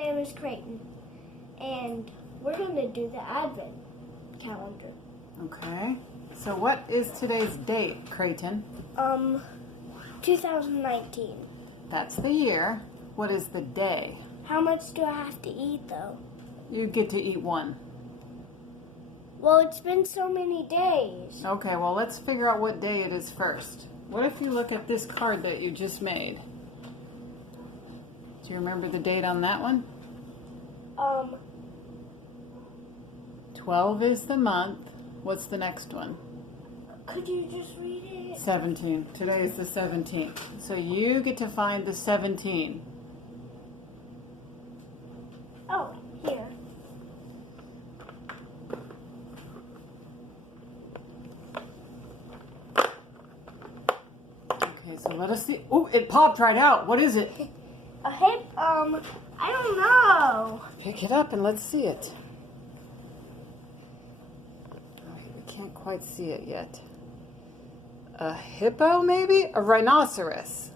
name is Kraton, and we're going to do the Advent calendar. Okay. So what is today's date, Kraton? 2019. That's the year. What is the day? How much do I have to eat, though? You get to eat one. Well, it's been so many days. Okay, well, let's figure out what day it is first. What if you look at this card that you just made? Do you remember the date on that one? 12 is the month. What's the next one? Could you just read it? 17. Today is the 17th. So you get to find the 17. Oh, here. Okay, so let us see. Oh, it popped right out. What is it? A hip, I don't know. Pick it up and let's see it. We can't quite see it yet. A hippo, maybe? A rhinoceros.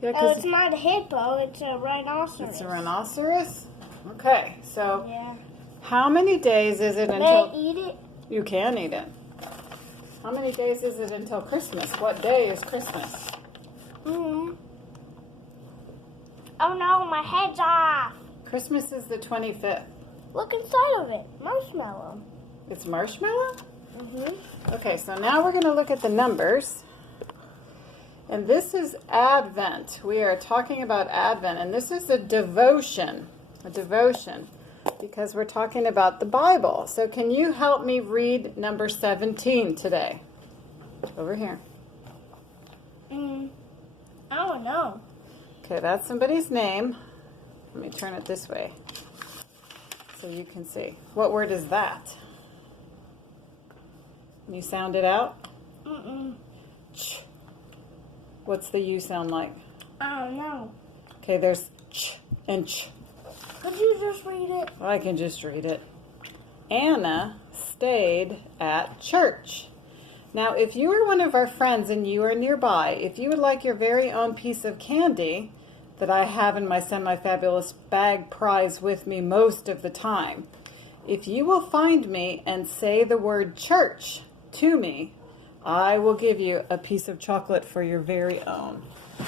Yeah, Oh, it's not a hippo, it's a rhinoceros. It's a rhinoceros? Okay, so Yeah. how many days is it May until... I eat it? You can eat it. How many days is it until Christmas? What day is Christmas? Oh no, my head's off. Christmas is the 25th. Look inside of it. Marshmallow. It's marshmallow? Mm-hmm. Okay, so now we're going to look at the numbers. And this is Advent. We are talking about Advent, and this is a devotion, because we're talking about the Bible. So can you help me read number 17 today? Over here. I don't know. Okay, that's somebody's name. Let me turn it this way so you can see. What word is that? Can you sound it out? Ch. What's the U sound like? I don't know. Okay, there's ch and ch. Could you just read it? I can just read it. Anna stayed at church. Now, if you are one of our friends and you are nearby, if you would like your very own piece of candy that I have in my semi-fabulous bag prize with me most of the time, if you will find me and say the word church to me, I will give you a piece of chocolate for your very own.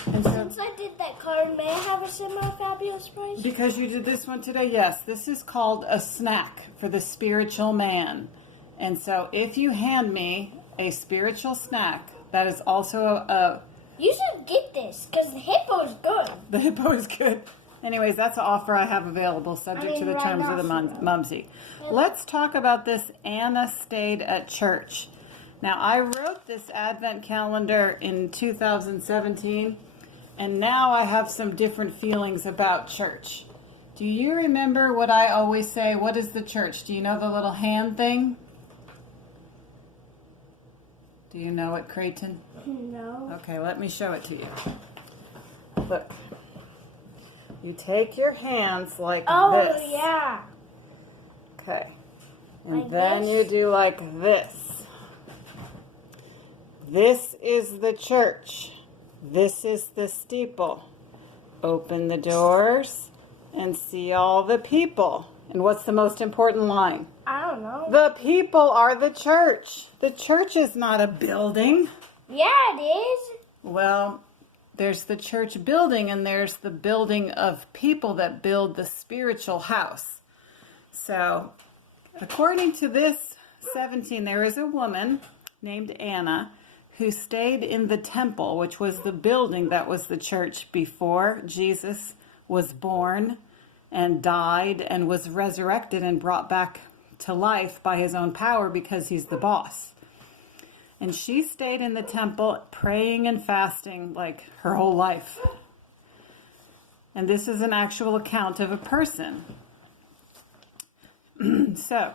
And so, Since I did that card, may I have a semi-fabulous prize? because you did this one today, yes, this is called a snack for the spiritual man. And so if you hand me a spiritual snack, that is also a You should get this, because the hippo is good. the hippo is good. Anyways, that's an offer I have available, subject to the terms of the mumsy. Let's talk about this Anna stayed at church. Now, I wrote this Advent calendar in 2017, and now I have some different feelings about church. Do you remember what I always say? What is the church? Do you know the little hand thing? Do you know it, Kraton? No. Okay, let me show it to you. Look. You take your hands like this. Oh, yeah. Okay. And Like then this? you do like this. This is the church. This is the steeple. Open the doors and see all the people. And what's the most important line? I don't know. The people are the church. The church is not a building. Yeah, it is. Well, there's the church building and there's the building of people that build the spiritual house. So, according to this 17, there is a woman named Anna who stayed in the temple, which was the building that was the church before Jesus was born and died and was resurrected and brought back to life by his own power because he's the boss. And she stayed in the temple praying and fasting like her whole life. And this is an actual account of a person. So,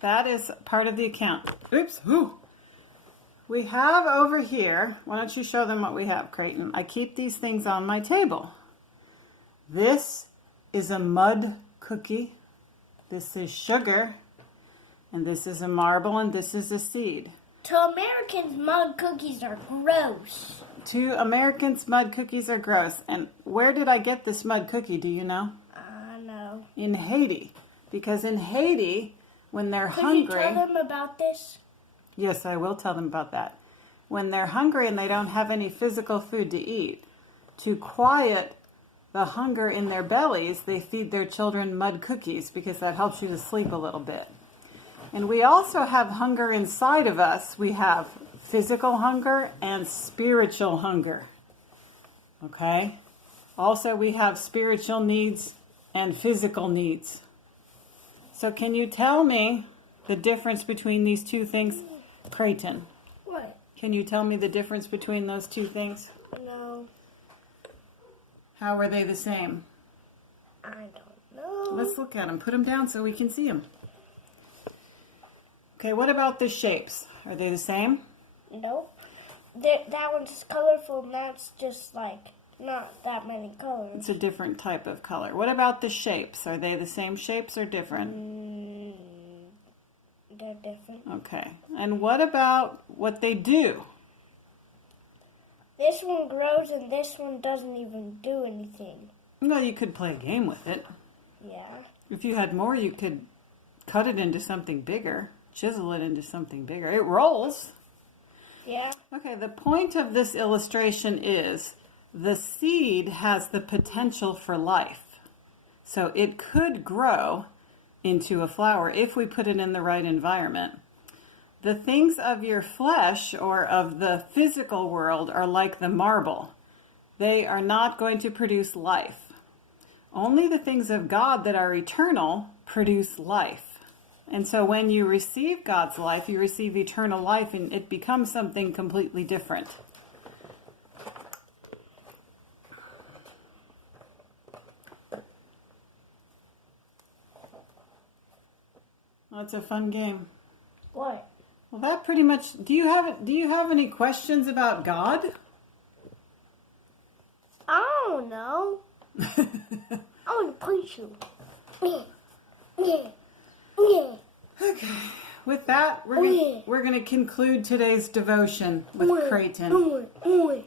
that is part of the account. Oops. Ooh. We have over here, why don't you show them what we have, Kraton? I keep these things on my table. This is a mud cookie. This is sugar. And this is a marble, and this is a seed. To Americans, mud cookies are gross. To Americans, mud cookies are gross. And where did I get this mud cookie? Do you know? No. In Haiti. Because in Haiti, when they're Could hungry... you tell them about this? Yes, I will tell them about that. When they're hungry and they don't have any physical food to eat, to quiet the hunger in their bellies, they feed their children mud cookies because that helps you to sleep a little bit. And we also have hunger inside of us. We have physical hunger and spiritual hunger. Okay? Also, we have spiritual needs and physical needs. So can you tell me the difference between these two things? Kraton, What? can you tell me the difference between those two things? No. How are they the same? I don't know. Let's look at them. Put them down so we can see them. Okay, what about the shapes? Are they the same? Nope. That one's colorful, and that's just like not that many colors. It's a different type of color. What about the shapes? Are they the same shapes or different? They're different. Okay. And what about what they do? This one grows and this one doesn't even do anything. Well, you could play a game with it. Yeah. If you had more, you could cut it into something bigger, chisel it into something bigger. It rolls. Yeah. Okay, the point of this illustration is the seed has the potential for life. So it could grow into a flower if we put it in the right environment. The things of your flesh or of the physical world are like the marble. They are not going to produce life. Only the things of God that are eternal produce life. And so when you receive God's life, you receive eternal life, and it becomes something completely different. That's a fun game. What? Well, that pretty much. Do you have any questions about God? I don't know. I want to punch you. Okay. With that, we're going to conclude today's devotion with Kraton.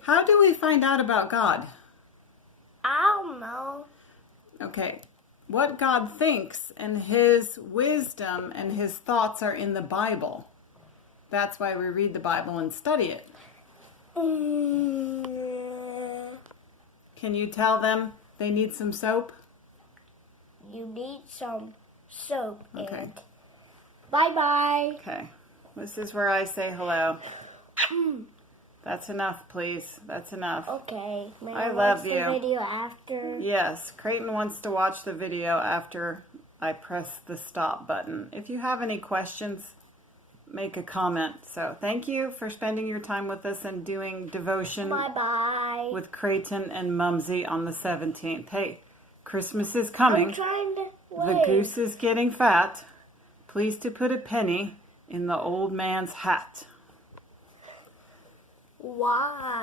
How do we find out about God? I don't know. Okay. What God thinks and His wisdom and His thoughts are in the Bible. That's why we read the Bible and study it. Can you tell them they need some soap? You need some soap. Okay. And bye-bye. Okay. This is where I say hello. That's enough, please. That's enough. Okay. May I love watch you. The video after. Yes, Kraton wants to watch the video after I press the stop button. If you have any questions, make a comment. So thank you for spending your time with us and doing devotion Bye-bye. with Kraton and Mumsy on the 17th. Hey, Christmas is coming. I'm trying to The wait. goose is getting fat. Please to put a penny in the old man's hat. Why?